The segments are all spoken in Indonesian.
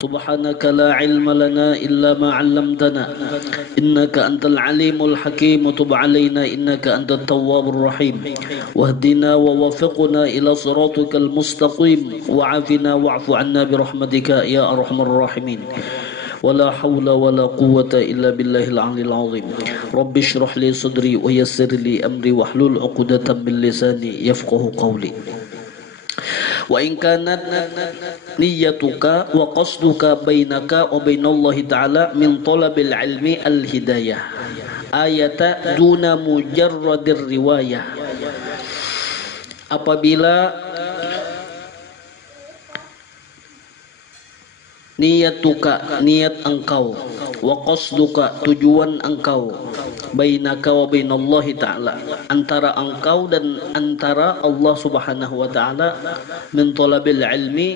سبحانك لا علم لنا إلا ما علمتنا إنك أنت العليم الحكيم تب علينا إنك أنت التواب الرحيم واهدنا ووفقنا إلى صراطك المستقيم وعافنا واعف عنا برحمتك يا أرحم الراحمين ولا حول ولا قوة إلا بالله العلي العظيم رب اشرح لي صدري ويسر لي أمري واحلل عقدة من لساني يفقه قولي وإن كانت نيتك وقصدك بينك وبين الله تعالى من طلب العلم الهداية آية دون مجرد الرواية. Apabila niyatuka, niat engkau, wa qasduka, tujuan engkau, bainaka wa bainallahi ta'ala, antara engkau dan antara Allah subhanahu wa ta'ala, min talabil ilmi,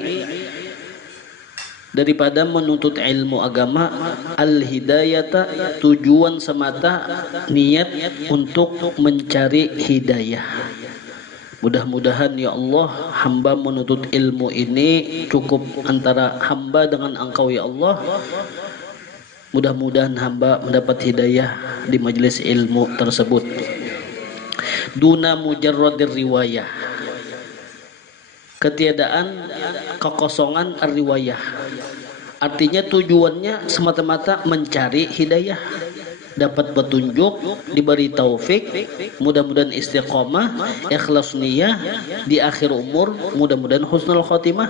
daripada menuntut ilmu agama, al-hidayata, tujuan semata, niat untuk mencari hidayah. Mudah-mudahan ya Allah, hamba menuntut ilmu ini cukup antara hamba dengan engkau ya Allah. Mudah-mudahan hamba mendapat hidayah di majelis ilmu tersebut. Duna mujarradir riwayah, ketiadaan kekosongan riwayah. Artinya tujuannya semata-mata mencari hidayah, dapat petunjuk, diberi taufik, mudah-mudahan istiqomah, ikhlas niyah di akhir umur, mudah-mudahan husnul khotimah.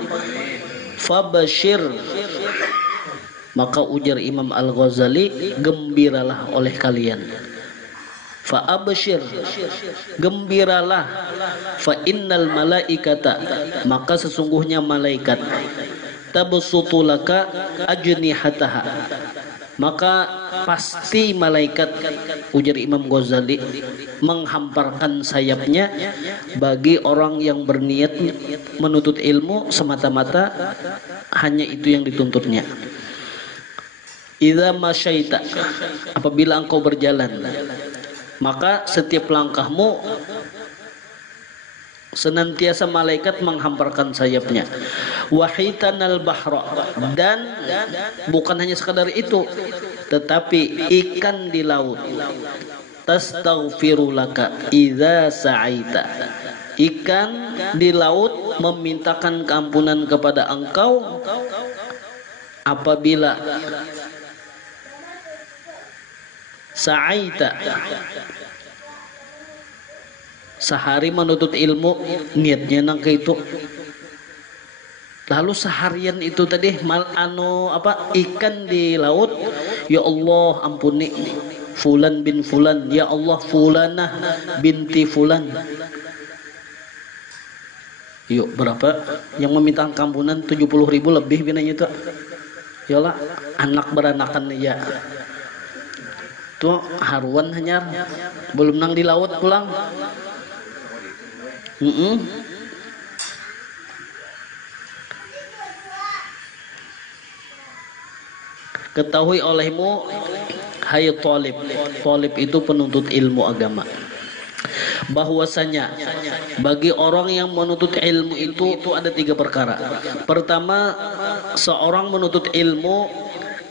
Fabashir, maka ujar Imam Al-Ghazali, gembiralah oleh kalian. Fa'abashir, gembiralah. Fa innal malaikata, maka sesungguhnya malaikat, tabsutulaka ajnihataha, maka pasti malaikat, ujar Imam Ghazali, menghamparkan sayapnya bagi orang yang berniat menuntut ilmu semata-mata hanya itu yang dituntutnya. Idza masyaita, apabila engkau berjalan, maka setiap langkahmu senantiasa malaikat menghamparkan sayapnya. Wahitanal bahra, dan bukan hanya sekadar itu, tetapi ikan di laut, tastaghfiru laka idza sa'aita, ikan di laut memintakan keampunan kepada engkau apabila sa'aita, sehari menuntut ilmu, niatnya nang ke itu, lalu seharian itu tadi ikan di laut, ya Allah ampuni fulan bin fulan, ya Allah fulanah binti fulan. Yuk, berapa yang meminta ampunan? 70.000 lebih binanya itu. Ya Allah, anak beranakan ya. Tuh haruan hanyar, belum nang di laut pulang. Ketahui olehmu, hai talib, talib itu penuntut ilmu agama, bahwasanya bagi orang yang menuntut ilmu itu ada 3 perkara. Pertama, seorang menuntut ilmu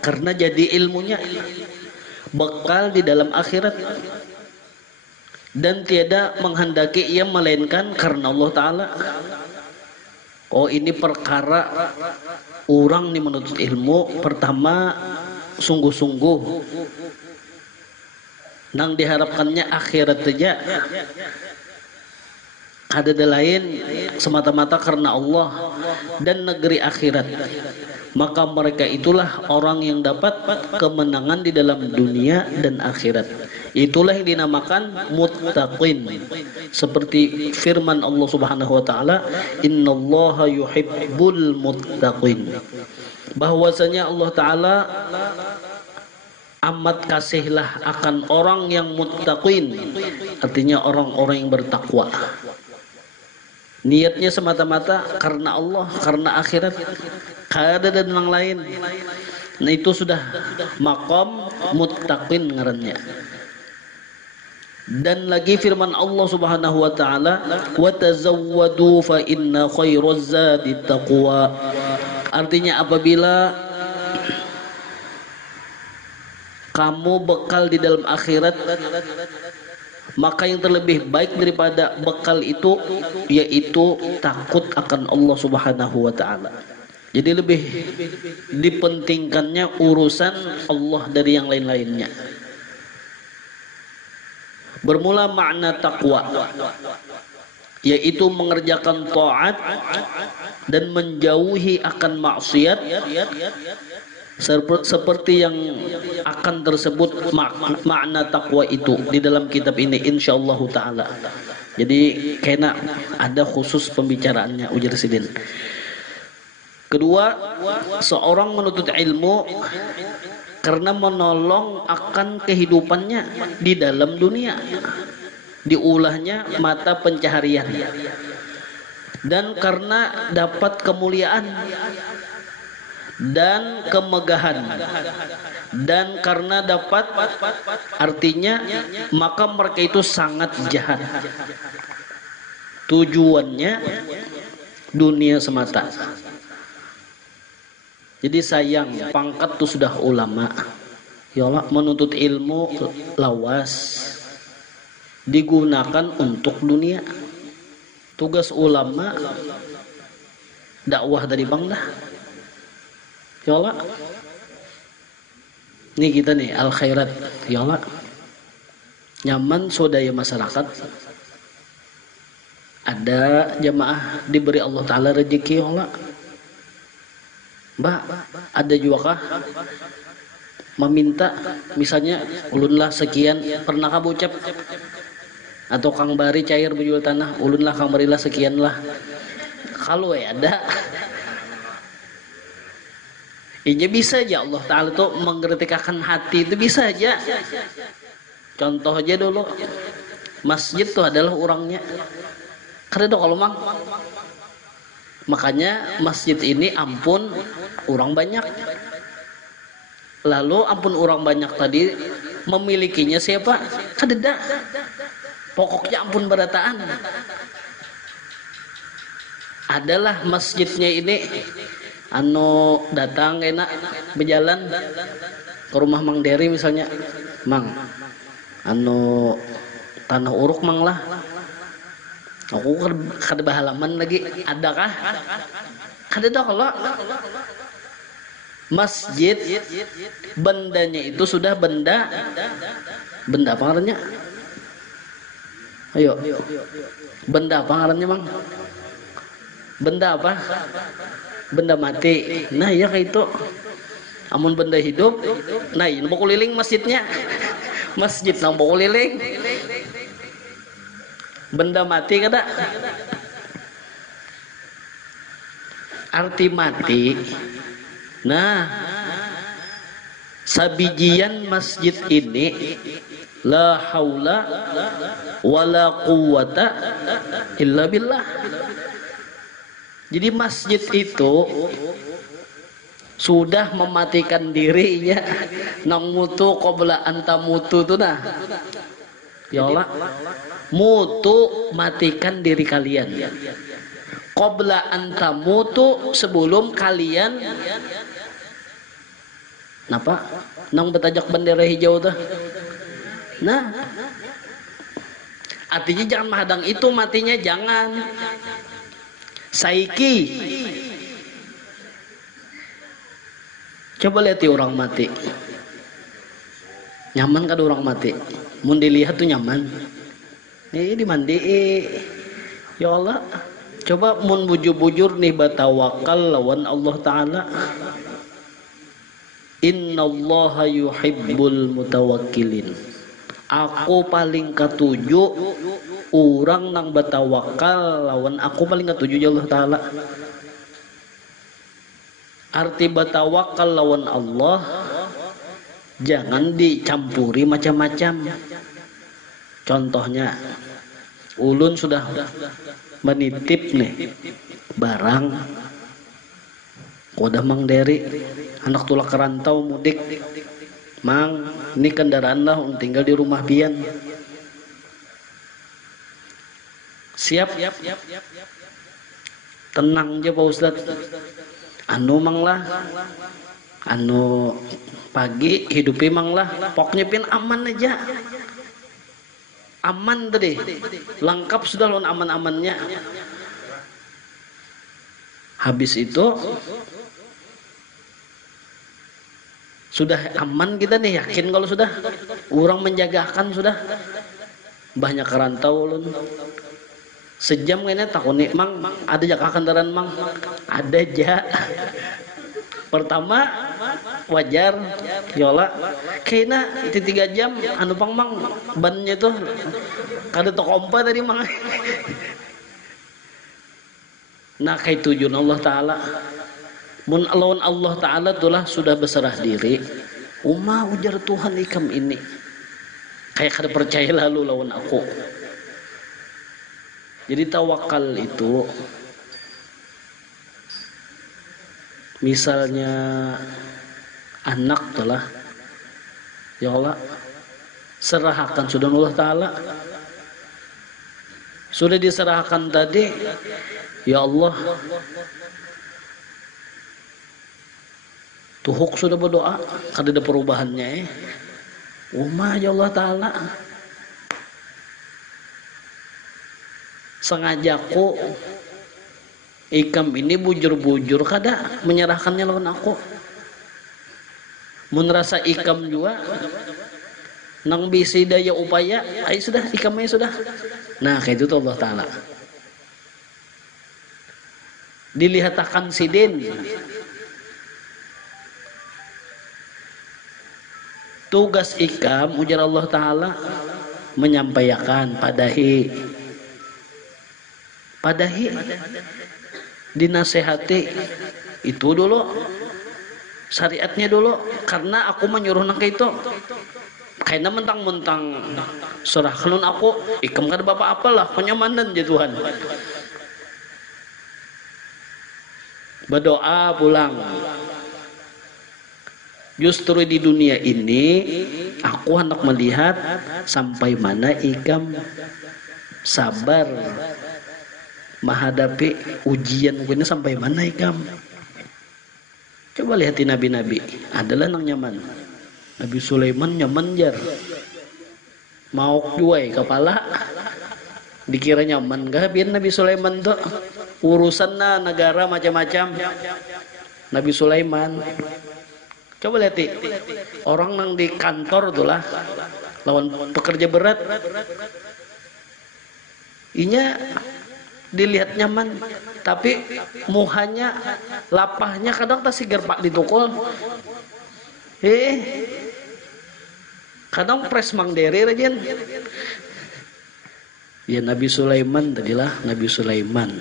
karena jadi ilmunya bekal di dalam akhirat, dan tiada menghendaki ia melainkan karena Allah Ta'ala. Oh, ini perkara orang nih menuntut ilmu, pertama sungguh-sungguh nang diharapkannya akhirat saja, ada lain semata-mata karena Allah dan negeri akhirat, maka mereka itulah orang yang dapat kemenangan di dalam dunia dan akhirat. Itulah yang dinamakan muttaqin, seperti firman Allah Subhanahu wa taala, innallaha yuhibbul muttaqin, bahwasanya Allah Ta'ala amat kasihlah akan orang yang muttaqin, artinya orang-orang yang bertakwa. Niatnya semata-mata karena Allah, karena akhirat, kada dan yang lain. Nah, itu sudah maqam muttaqin ngarannya. Dan lagi firman Allah Subhanahu wa taala, wa tazawwadu fa inna khairaz zadi taqwa. Artinya apabila kamu bekal di dalam akhirat, maka yang terlebih baik daripada bekal itu yaitu takut akan Allah Subhanahu wa taala. Jadi lebih dipentingkannya urusan Allah dari yang lain-lainnya. Bermula makna takwa, yaitu mengerjakan taat dan menjauhi akan maksiat, seperti yang akan tersebut makna takwa itu di dalam kitab ini insyaallah taala. Jadi kena ada khusus pembicaraannya ujar Sidin. Kedua, seorang menuntut ilmu karena menolong akan kehidupannya di dalam dunia, diulahnya mata pencaharian, dan karena dapat kemuliaan dan kemegahan, dan karena dapat, artinya maka mereka itu sangat jahat, tujuannya dunia semata. Jadi sayang, pangkat tuh sudah ulama, ya Allah, menuntut ilmu lawas digunakan untuk dunia. Tugas ulama dakwah dari bang dah, ya Allah. Nih kita nih al khairat, ya Allah, nyaman sodaya masyarakat, ada jamaah diberi Allah Ta'ala rezeki, ya Allah. Mbak, ada juga kah meminta misalnya ulunlah sekian, pernah kamu ucap atau Kang Bari cair bujul tanah, ulunlah Kang Barilah sekian lah. Kalau ada ini bisa aja Allah Ta'ala tuh menggeritikakan hati, itu bisa aja. Contoh aja dulu, masjid tuh adalah orangnya karena kalau mang, makanya masjid ini ampun orang banyak. Lalu ampun orang banyak tadi memilikinya siapa? Kadeda. Pokoknya ampun berataan. Adalah masjidnya ini anu datang enak berjalan ke rumah Mang Deri misalnya, Mang, anu tanah uruk Mang lah. Aku kada bahalaman lagi, adakah? Kada dah kalau masjid bendanya itu sudah benda apa ngarannya? Ayo, benda apa ngarannya Mang? Benda apa? Benda mati. Nah ya kayak itu. Amun benda hidup, nah ini mau keliling masjidnya, masjid nang mau keliling. Benda mati kada? Arti mati. Nah, sabijian masjid ini la haula wala quwata illa billah. Jadi masjid itu sudah mematikan dirinya, nang mutu qabla anta mutu tuh nah. Ya Allah, mutu matikan diri kalian. Qabla anta mutu, sebelum kalian napa? Nang betajak bendera hijau tuh. Nah, artinya jangan menghadang itu matinya, jangan. Saiki. Coba lihat orang mati. Nyaman kan orang mati? Mun dilihat tuh nyaman. Ini dimandi. Ya Allah, coba mun bujur-bujur nih batawakal lawan Allah Ta'ala. Innallaha yuhibbul mutawakkilin. Aku paling ketujuh orang nang batawakal lawan aku paling ketujuh ya Allah Ta'ala. Arti batawakal lawan Allah, jangan dicampuri macam-macam. Contohnya, ulun sudah menitip nih barang kodah Mang Deri, anak tulak kerantau mudik. Mang, ini kendaraan lah tinggal di rumah pian. Siap? Tenang aja Pak Ustadz. Anu Mang lah, anu pagi hidup emang lah pokoknya pin aman aja, aman tadi lengkap sudah lawan aman-amannya. Habis itu sudah aman kita nih, yakin kalau sudah orang menjagakan sudah banyak kerantau ulun sejam kayaknya takut nih mang ada jaka kendaraan mang ada aja. Pertama wajar yola kayaknya itu 3 jam anu pang mang bannya tuh kada tokompa tadi mang. Nah kayak tujuan Allah Ta'ala mun lawan Allah Ta'ala itulah sudah berserah diri umma ujar Tuhan ikam ini kayak kada percaya lalu lawan aku. Jadi tawakal itu misalnya anak telah ya Allah serahkan sudah Allah Ta'ala sudah diserahkan tadi ya Allah tuhuk sudah berdoa kada ada perubahannya umma ya Allah Ta'ala sengajaku ikam ini bujur-bujur kada menyerahkannya lawan aku merasa ikam juga nang bisi daya upaya ay sudah ikamnya sudah. Nah kayak itu tuh Allah Ta'ala dilihat akan sidin tugas ikam ujar Allah Ta'ala menyampaikan padahi dinasehati itu dulu syariatnya dulu karena aku menyuruh nak itu kayaknya mentang-mentang surah kanun aku ikam kada bapak apalah kenyamanan ya Tuhan berdoa pulang. Justru di dunia ini aku hendak melihat sampai mana ikam sabar menghadapi ujian ini sampai mana ikam. Coba lihatin nabi-nabi adalah nang nyaman. Nabi Sulaiman nyaman jar mau juai kepala dikira nyaman gak biar Nabi Sulaiman tuh urusan negara macam-macam. Nabi Sulaiman coba lihat orang nang di kantor tuh lah lawan pekerja berat inya dilihat nyaman tapi muhanya lapahnya kadang tak sigar pak ditukul kadang pres mangdere rajin ya. Nabi Sulaiman tadilah Nabi Sulaiman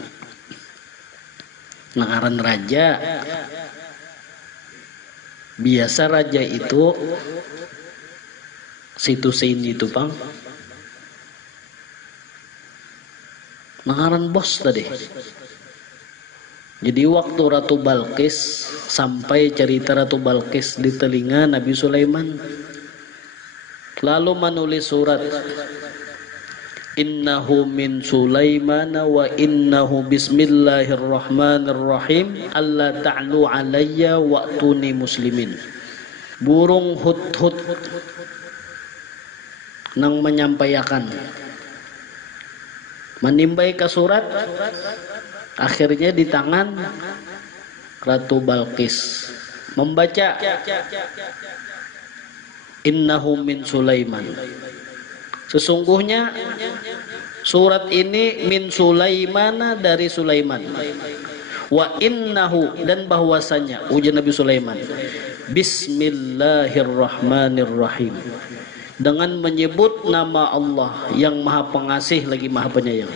nangaran raja. Biasa raja itu situsin itu pang nangaran bos tadi. Jadi waktu Ratu Balkis sampai cerita Ratu Balkis di telinga Nabi Sulaiman lalu menulis surat innahu min Sulaiman wa innahu bismillahirrahmanirrahim alla ta'lu alayya wa'tuni muslimin. Burung hut-hut nang menyampaikan menimbai ke surat akhirnya di tangan Ratu Balkis membaca innahu min Sulaiman. Sesungguhnya surat ini min Sulaiman dari Sulaiman. Wa innahu dan bahwasanya ujar Nabi Sulaiman bismillahirrahmanirrahim dengan menyebut nama Allah yang maha pengasih lagi maha penyayang.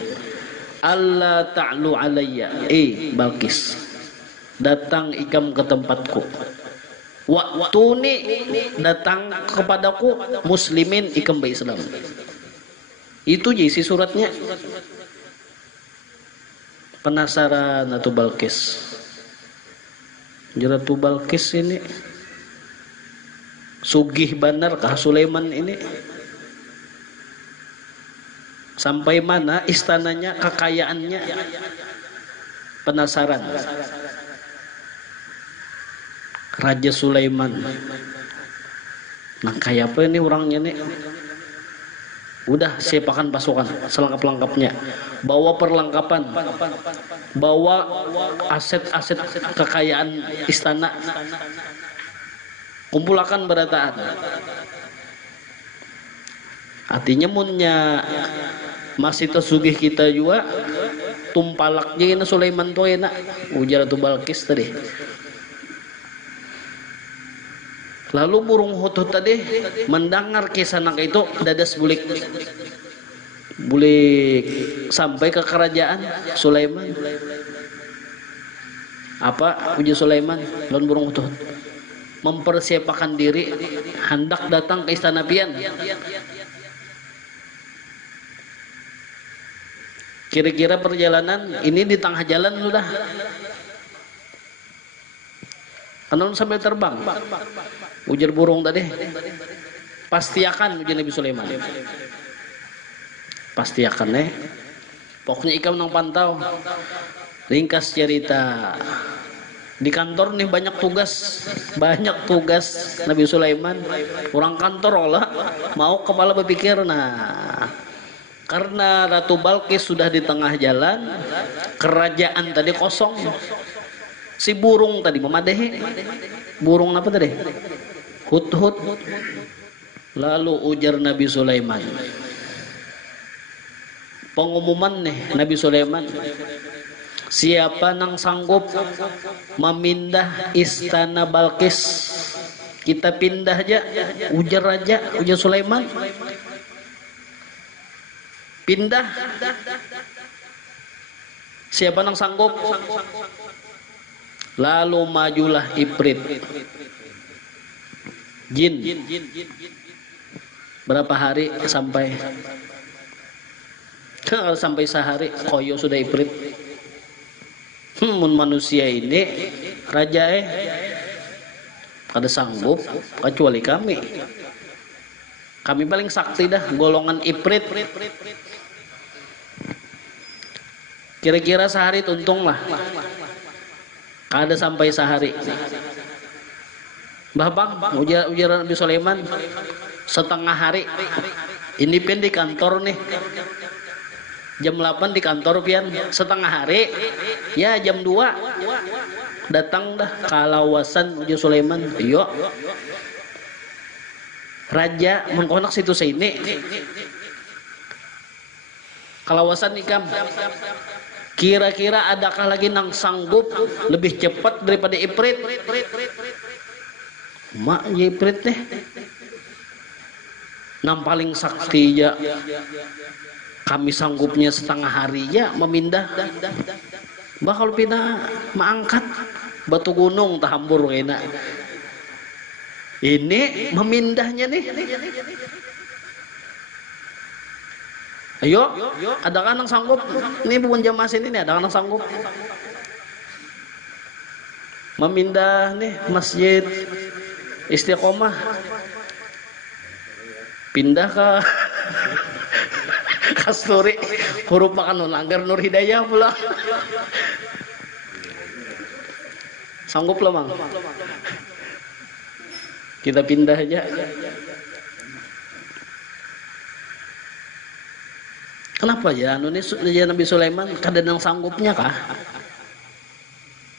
Allah ta'lu alayya Balkis datang ikam ke tempatku wa'tuni datang kepadaku muslimin ikam Islam. Itu isi suratnya. Penasaran Ratu Balkis. Ratu Balkis ini sugih benar kah Sulaiman ini? Sampai mana istananya, kekayaannya? Penasaran. Raja Sulaiman. Nah kayak apa ini orangnya nih? Udah siapkan pasukan selengkap-lengkapnya, bawa perlengkapan, bawa aset-aset kekayaan istana, kumpulkan berataan. Artinya munnya masih tersugih kita juga tumpalaknya ini Sulaiman tuh enak ujar tu Balkis tadi. Lalu burung hutut tadi mendengar kisah anak itu dadas bulik sampai ke kerajaan Sulaiman. Apa uji Sulaiman? Lalu burung hutut mempersiapkan diri hendak datang ke istana pian. Kira-kira perjalanan ini di tengah jalan sudah. Karena sambil terbang. Ujar burung tadi. Pasti akan ujar Nabi Sulaiman. Pasti akan Pokoknya ikam nang pantau. Ringkas cerita. Di kantor nih banyak tugas Nabi Sulaiman. Orang kantor olah mau kepala berpikir karena Ratu Balkis sudah di tengah jalan, kerajaan tadi kosong. Si burung tadi memadahi. Burung apa tadi? Hut-hut. Lalu ujar Nabi Sulaiman. Pengumuman nih Nabi Sulaiman. Siapa nang sanggup memindah istana Balkis? Kita pindah aja. Ujar raja, ujar Sulaiman. Pindah. Siapa nang sanggup? Lalu majulah Ifrit jin. Berapa hari sampai? Kalau sampai sehari koyo sudah Ifrit. Manusia ini raja kada sanggup kecuali kami. Kami paling sakti dah golongan Ifrit. Kira-kira sehari tuntung lah. Ada sampai sehari. Bapak ujaran Nabi Sulaiman setengah hari. Ini pian di kantor nih. Jam 8 di kantor pian setengah hari. Ya jam 2 datang dah kalawasan ujar Sulaiman. Yo. Raja mengkonak situ sini. Kalawasan ikam. Kira-kira adakah lagi nang sanggup lebih cepat daripada Ifrit? Mak Ifrit deh. Nang paling sakti ya. Kami sanggupnya setengah hari ya memindah. Bakal pindah mengangkat batu gunung tahambur enak. Ini memindahnya nih. Ayo, ada kan yang sanggup? Ini bukan jamaah sini nih, ada kan yang sanggup? Memindah nih masjid Istiqomah, pindah ke Kasturi, huruf makan Anggar Nur Hidayah pula. Sanggup lah mang. Kita pindah aja. Kenapa ya Nabi Sulaiman kadang sanggupnya kah?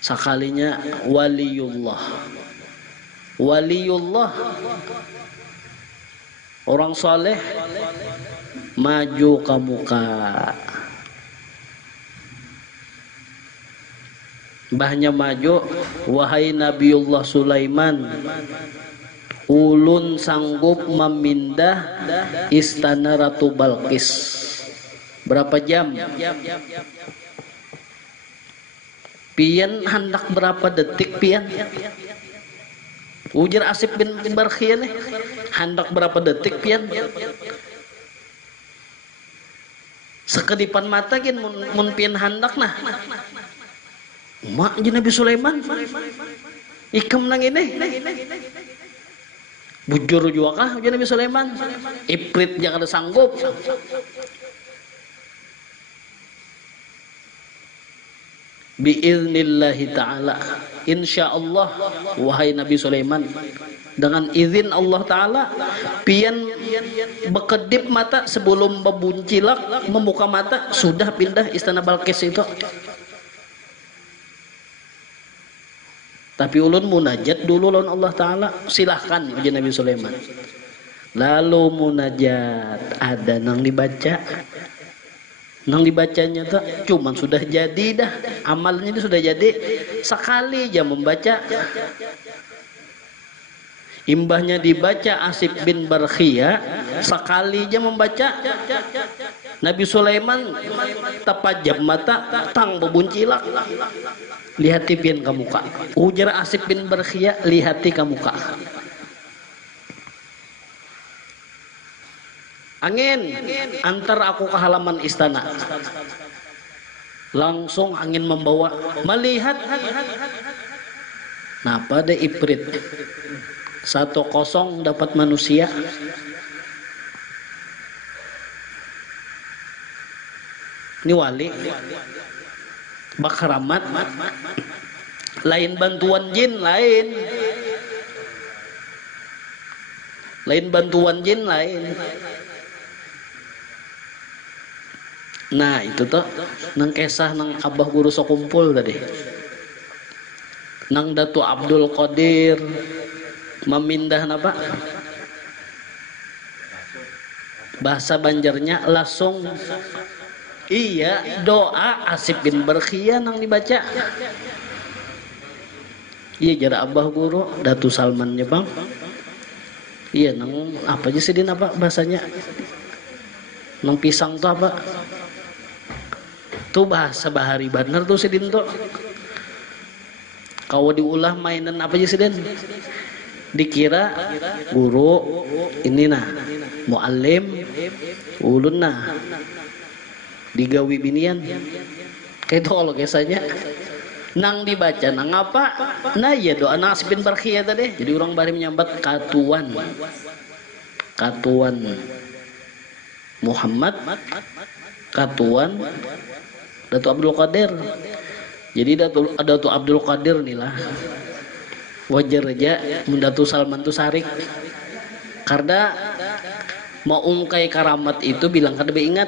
Sekalinya waliullah orang soleh maju ke muka. Mbahnya maju, wahai Nabiullah Sulaiman, ulun sanggup memindah istana Ratu Balkis. Berapa jam? Pian hendak berapa detik pian? Ujar Asif bin Barkhiyah nih, hendak berapa detik pian? Sekedipan mata gin mun pian hendak nah. Mak Nabi Sulaiman. Ikam nang ini. Bujur juga kah ujar Nabi Sulaiman? Ifrit jangan ada sanggup. biiznillahi ta'ala, insyaallah wahai Nabi Sulaiman, dengan izin Allah Ta'ala pian bekedip mata sebelum bebuncilak membuka mata sudah pindah istana Balkis itu. Tapi ulun munajat dulu lawan Allah Ta'ala, silahkan uji Nabi Sulaiman. Lalu munajat ada nang dibaca, nang dibacanya tuh cuman sudah jadi dah, amalnya itu sudah jadi sekali aja membaca. Imbahnya dibaca Asif bin Barkhia, sekali aja membaca Nabi Sulaiman tapajab mata tang bebuncilak, lihati pian ka muka. Ujar Asif bin Barkhia, lihati ka muka. Angin antar aku ke halaman istana. Langsung angin membawa melihat. Nah pada Ifrit 1-0 dapat manusia. Ini wali bakaramat, lain bantuan jin, lain bantuan jin lain. Nah itu tuh nang kisah nang abah guru sokumpul tadi, nang Datu Abdul Qadir memindah napa bahasa Banjarnya langsung. Iya, doa Asif bin Barkhia nang dibaca. Iya jara abah guru Datu Salmannya bang. Iya nang apa aja sih din apa bahasanya, nang pisang tuh apa tuh bahasa bahari bener tuh si din tuh. Kau diulah mainan apa aja sih din, dikira guru ini nah muallim ulun nah digawi binian kayak itu kalau kisahnya nang dibaca nang apa. Nah ya doa nang Asif bin Barkhia tadi, jadi orang bari menyambat katuan Muhammad, katuan Datu Abdul Qadir. Jadi Datu Abdul Qadir nih lah wajar aja Datu Salman tuh sarik karena mau ungkai karamat itu bilang kada ingat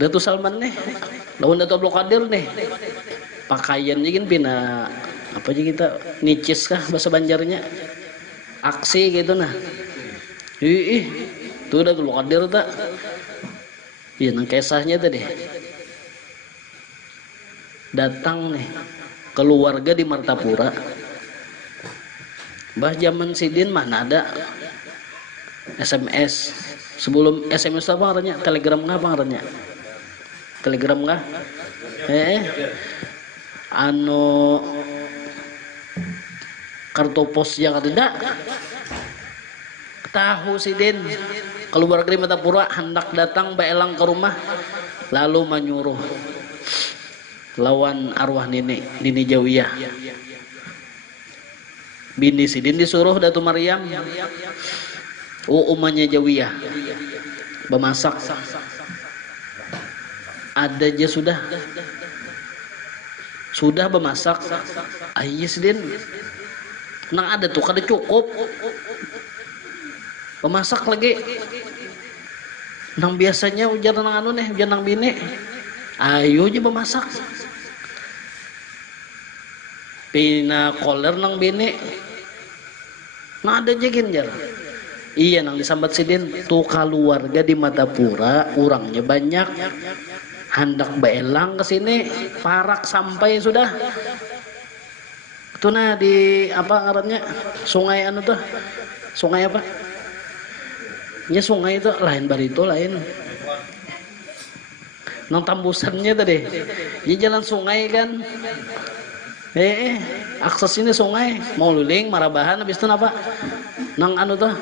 Datu Salman nih lawan Datu Abdul Qadir nih pakaiannya kan pina apa aja kita nicis kah bahasa Banjarnya, aksi gitu nah. Ih tuh Datu Abdul Qadir tak. Iya nang kisahnya tadi datang nih keluarga di Martapura. Bah zaman sidin mana ada SMS. Sebelum SMS apa ngarannya? Telegram ngapa ngarannya? Telegram ngah? Anu kartu pos yang ada. Tahu sidin keluarga di Martapura hendak datang baelang ke rumah, lalu menyuruh lawan arwah Nini Jawiyah. Bini sidin disuruh Datu Maryam, umanya Jawiyah bemasak. Ada aja sudah bemasak. Ayo sidin nang ada tuh kada cukup bemasak lagi. Nang biasanya ujar nang anu nih, ujar nang bini. Ayo aja bemasak. Pina koler nang bini. Nah ada aja ginjar. Iya nang disambat sidin tuh keluarga di Martapura orangnya banyak. Hendak beelang ke sini, parak sampai sudah. Itu nah di apa ngarannya? Sungai anu tuh. Sungai apa? Ya sungai itu lain barito lain. Nang tambusannya tadi. Ya jalan sungai kan. Akses ini sungai, mau luling Marabahan habis itu apa? Nang anu tuh.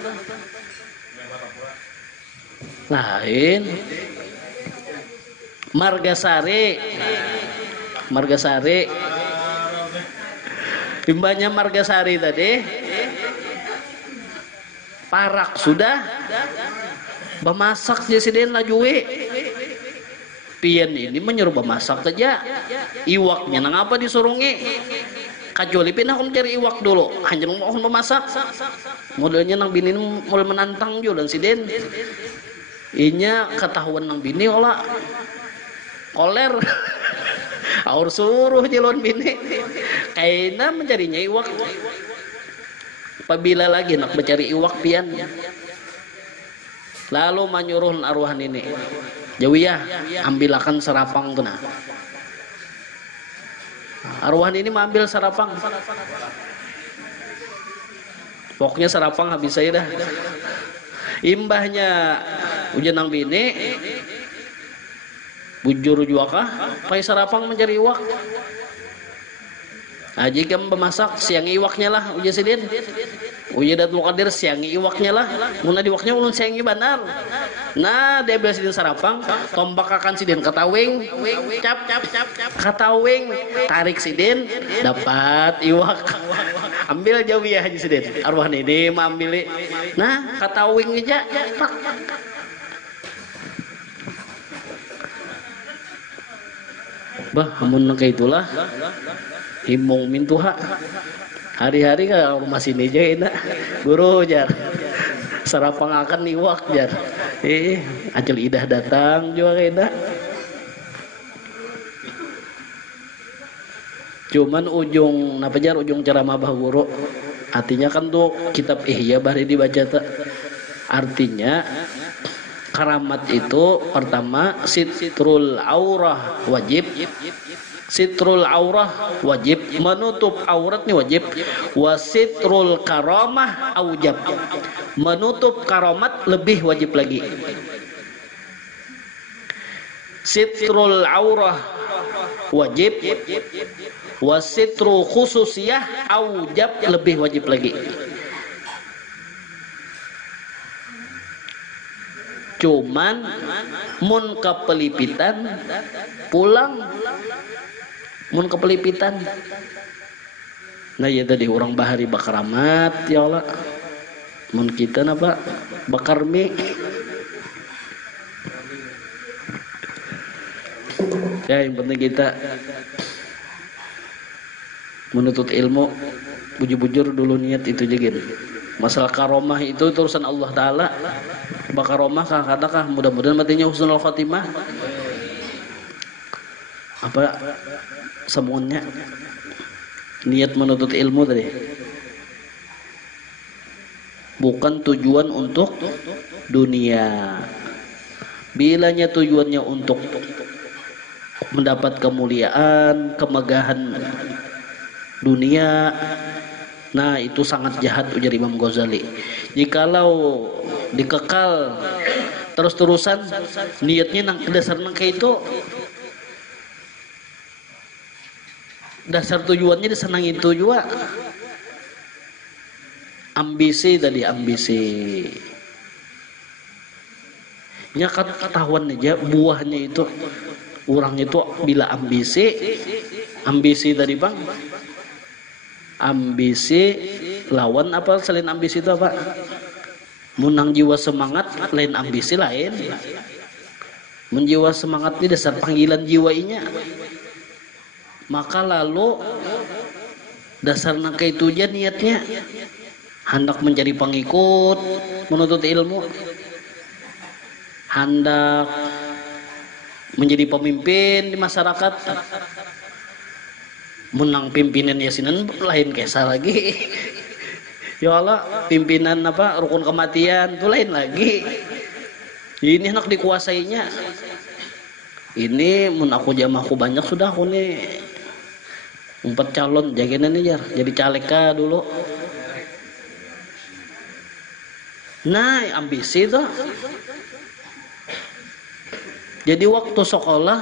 Lain. Margasari. Timbanya Margasari tadi. Parak sudah bemasak jadi sidin lajui pian ini menyuruh masak saja iwaknya nang apa disuruh nge kecuali pindah aku mencari iwak dulu hanya mau memasak modelnya nang bini mulai menantang juga dan si Den inya ketahuan nang bini olah koler aur suruh jelon bini kayaknya mencarinya iwak apabila lagi nak mencari iwak pian lalu menyuruh arwah ini jauh ambilakan serapang tuh nah arwah ini mengambil serapang pokoknya serapang habis saya dah imbahnya ujian nang bini bujur juakah pai serapang mencari iwak jika memasak siang iwaknya lah ujian sidin ujian datul qadir siang iwaknya lah muna iwaknya ulun siang banar nah dia bilang sidin sarapang tombak akan sidin katawing cap katawing tarik sidin dapat iwak ambil jauh ya haji sidin arwah ini ambil nah katawing aja bah amun kayak itulah himong mintuha hari-hari ke rumah sini aja enak guru jar sarapang akan iwak jar acil idah datang juga enak cuman ujung napa jar ujung ceramah bah guru artinya kan tuh kitab Ihya bari dibaca tak artinya karamat itu pertama sitrul aurah wajib sitrul aurah wajib menutup aurat nih wajib wasitrul karamah aujab menutup karamat lebih wajib lagi sitrul aurah wajib wasitru khususiyah aujab lebih wajib lagi cuman mun kepelipitan pulang mun kepelipitan nah ya tadi orang bahari bakaramat ya Allah mun kita napa bakar mie ya yang penting kita menuntut ilmu bujur-bujur dulu niat itu jegin masalah karomah itu urusan Allah Ta'ala bakaromah kah mudah-mudahan matinya husnul khatimah apa semuanya niat menuntut ilmu tadi bukan tujuan untuk dunia bilanya tujuannya untuk mendapat kemuliaan kemegahan dunia nah itu sangat jahat ujar Imam Ghazali jikalau dikekal terus-terusan niatnya nang dasar nang kayak itu dasar tujuannya disenangin itu juga ambisi tadi ambisi nya ketahuan aja buahnya itu orang itu bila ambisi tadi bang ambisi lawan apa selain ambisi itu apa menang jiwa semangat lain ambisi lain menjiwa semangat ini dasar panggilan jiwa inya maka lalu dasar nangka itu aja niatnya hendak menjadi pengikut menuntut ilmu hendak menjadi pemimpin di masyarakat menang pimpinan yasinan lain kesa lagi ya Allah pimpinan apa rukun kematian itu lain lagi ini hendak dikuasainya ini mun aku jamaahku banyak sudah aku nih 4 calon jagain nih jar jadi calegka dulu nah ambisi tuh jadi waktu sekolah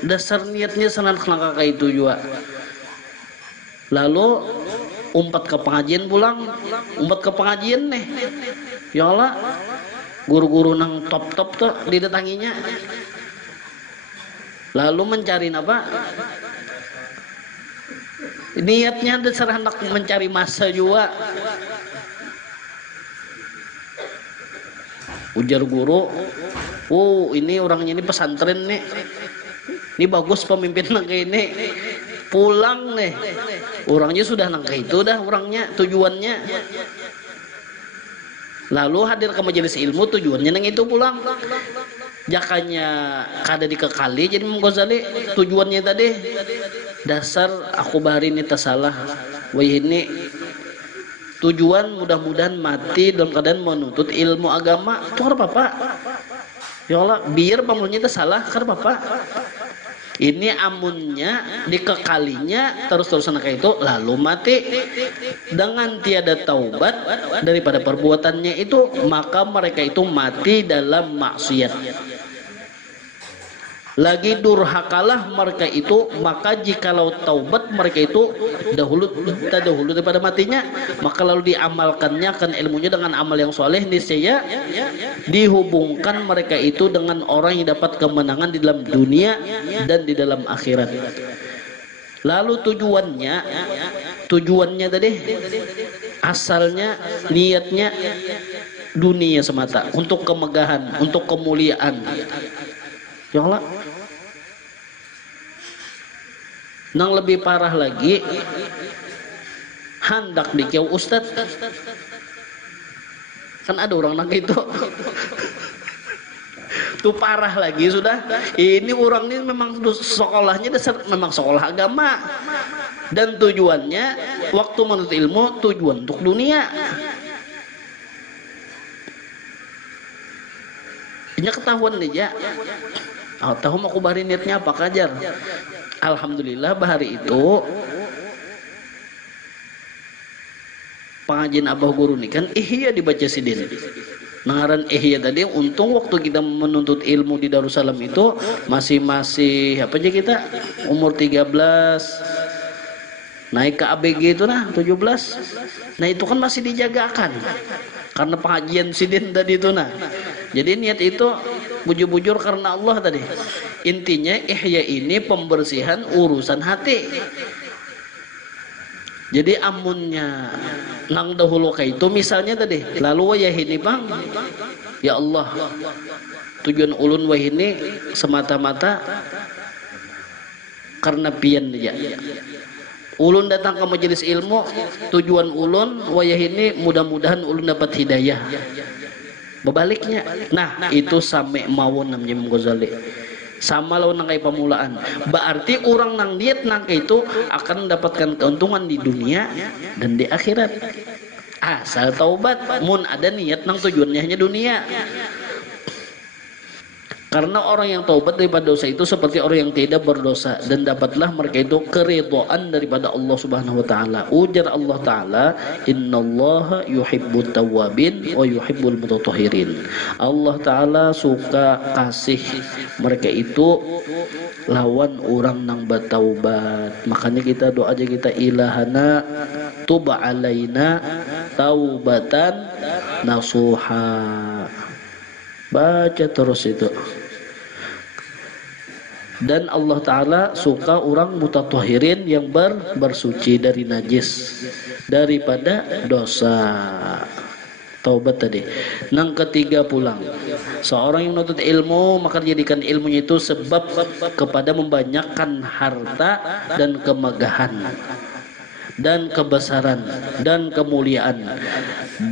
dasar niatnya senang kayak itu juga lalu umpat ke pengajian pulang umpat ke pengajian nih ya Allah guru-guru nang top tuh didatanginya lalu mencari apa niatnya dasar hendak mencari masa juga ujar guru Oh ini orangnya ini pesantren nih, ini bagus pemimpin nangka ini, pulang nih orangnya sudah nangka itu dah orangnya tujuannya, lalu hadir ke majelis ilmu tujuannya nang itu pulang, jakanya kada dikekali. Jadi Imam Ghazali tujuannya tadi dasar aku bahari ini tersalah, wah ini tujuan mudah-mudahan mati dalam keadaan menuntut ilmu agama itu apa pak? Ya Allah biar pamulnya tersalah karena bapak ini amunnya dikekalinya terus-terusan kayak itu lalu mati dengan tiada taubat daripada perbuatannya itu, maka mereka itu mati dalam maksiat. Lagi durhakalah mereka itu, maka jikalau taubat mereka itu dahulu daripada matinya, maka lalu diamalkannya kan ilmunya dengan amal yang soleh, niscaya dihubungkan mereka itu dengan orang yang dapat kemenangan di dalam dunia dan di dalam akhirat. Lalu tujuannya tadi asalnya niatnya dunia semata, untuk kemegahan, untuk kemuliaan. Ya Allah. Nang lebih parah lagi, hendak dikau ustad. Kan ada orang nang itu. Tuh parah lagi sudah. Ini orang ini memang sekolahnya dasar memang sekolah agama. Dan tujuannya waktu menuntut ilmu tujuan untuk dunia. Ini ketahuan nih ya. Tahu mau kubari niatnya apa kajar. Alhamdulillah bahari itu pengajian abah guru nih kan ihya dibaca sidin. Nangaran ihya tadi untung waktu kita menuntut ilmu di Darussalam itu masih apa aja kita umur 13 naik ke ABG itu nah 17. Nah itu kan masih dijagakan karena pengajian sidin tadi itu nah. Jadi niat itu bujur-bujur karena Allah tadi. Intinya ihya ini pembersihan urusan hati. Jadi amunnya nang dahulu kayak itu misalnya tadi, lalu wayah ini bang, ya Allah, tujuan ulun wayah ini semata-mata karena pian aja. Ulun datang ke majelis ilmu, tujuan ulun wayah ini mudah-mudahan ulun dapat hidayah. Bebaliknya, nah itu sampai mawon namanya Imam Ghazali. Sama lawan nang kayak pemulaan. Berarti orang nang niat nang itu akan mendapatkan keuntungan di dunia dan di akhirat. Asal taubat, mun ada niat nang tujuannya hanya dunia. Karena orang yang taubat daripada dosa itu seperti orang yang tidak berdosa, dan dapatlah mereka itu keridhaan daripada Allah Subhanahu wa taala. Ujar Allah taala, "Innallaha yuhibbut tawwabin wa yuhibbul mutatahhirin." Allah taala suka kasih mereka itu lawan orang nang bertaubat. Makanya kita doa aja kita, ilahana tub alaina taubatan nasuha. Baca terus itu. Dan Allah Ta'ala suka orang mutatahhirin yang bersuci dari najis, daripada dosa. Taubat tadi. Nang ketiga pulang, seorang yang menuntut ilmu maka jadikan ilmunya itu sebab kepada membanyakkan harta dan kemegahan dan kebesaran dan kemuliaan,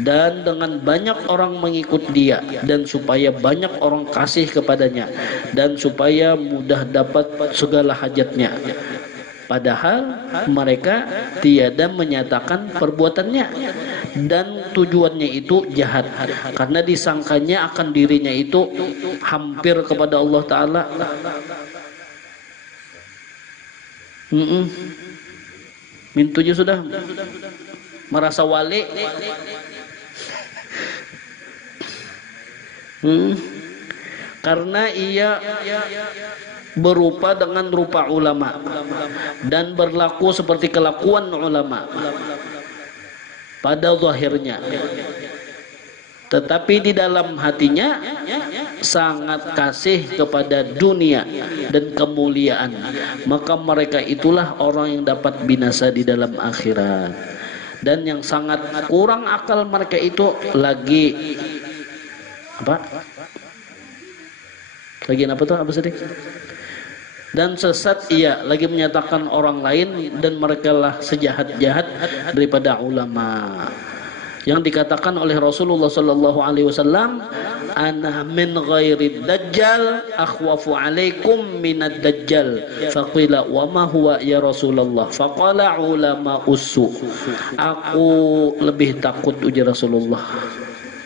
dan dengan banyak orang mengikut dia, dan supaya banyak orang kasih kepadanya, dan supaya mudah dapat segala hajatnya, padahal mereka tiada menyatakan perbuatannya, dan tujuannya itu jahat karena disangkanya akan dirinya itu hampir kepada Allah Ta'ala. Mintunya sudah merasa wali. Karena ia berupa dengan rupa ulama dan berlaku seperti kelakuan ulama pada zahirnya, tetapi di dalam hatinya sangat kasih kepada dunia dan kemuliaan, maka mereka itulah orang yang dapat binasa di dalam akhirat. Dan yang sangat kurang akal mereka itu lagi apa? Lagi apa tuh? Apa sedih? Dan sesat ia lagi menyatakan orang lain dan mereka lah sejahat-jahat daripada ulama. Yang dikatakan oleh Rasulullah sallallahu alaihi wasallam, ana min ghairi dajjal akhwafu alaikum minad dajjal. Faqila wa ma huwa ya Rasulullah? Faqala ulama usu. Aku lebih takut ujar Rasulullah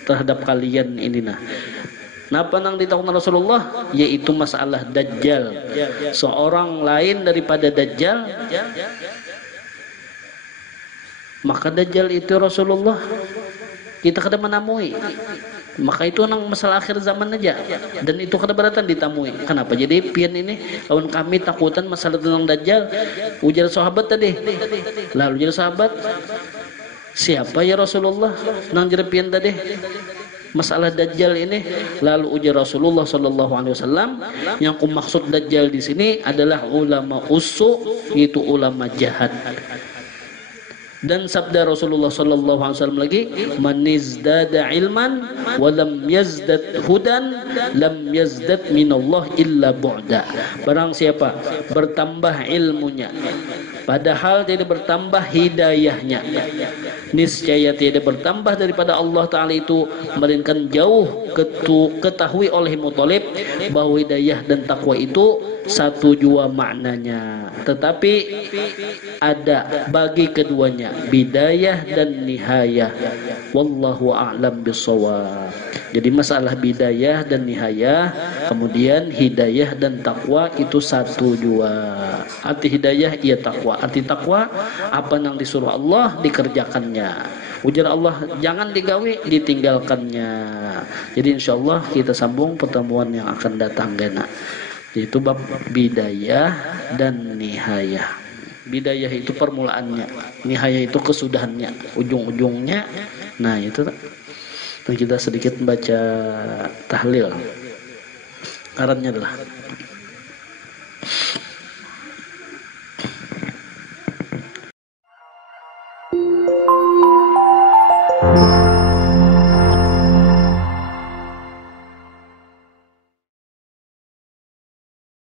terhadap kalian ini nah. Napa nang ditakutkan Rasulullah? Yaitu masalah dajjal. Seorang lain daripada dajjal. Maka dajjal itu Rasulullah kita kada menemui. Maka itu nang masalah akhir zaman aja. Dan itu kada beratan ditemui. Kenapa? Jadi pian ini kawan kami takutan masalah tentang dajjal. Ujar sahabat tadi. Lalu ujar sahabat, siapa ya Rasulullah? Nang jerepian tadi. Masalah dajjal ini, lalu ujar Rasulullah sallallahu alaihi wasallam, yang maksud dajjal di sini adalah ulama usu, itu ulama jahat. Dan sabda Rasulullah sallallahu alaihi wasallam lagi, man izdada ilman wa lam yazdad hudan lam yazdad minallah illa bu'da. Barang siapa bertambah ilmunya padahal tidak bertambah hidayahnya, niscaya tidak bertambah daripada Allah Ta'ala itu melainkan jauh. Ketahui oleh Muthalib bahwa hidayah dan takwa itu satu jua maknanya, tetapi ada bagi keduanya bidayah dan nihayah. Wallahu a'lam bissawab. Jadi masalah bidayah dan nihayah, kemudian hidayah dan takwa itu satu jua. Arti hidayah ia takwa. Arti takwa apa yang disuruh Allah dikerjakannya. Ujar Allah jangan digawi ditinggalkannya. Jadi insyaallah kita sambung pertemuan yang akan datang gana. Yaitu bab bidayah dan nihayah. Bidayah itu permulaannya, nihayah itu kesudahannya, ujung-ujungnya. Nah itu. Dan kita sedikit baca tahlil. Karannya adalah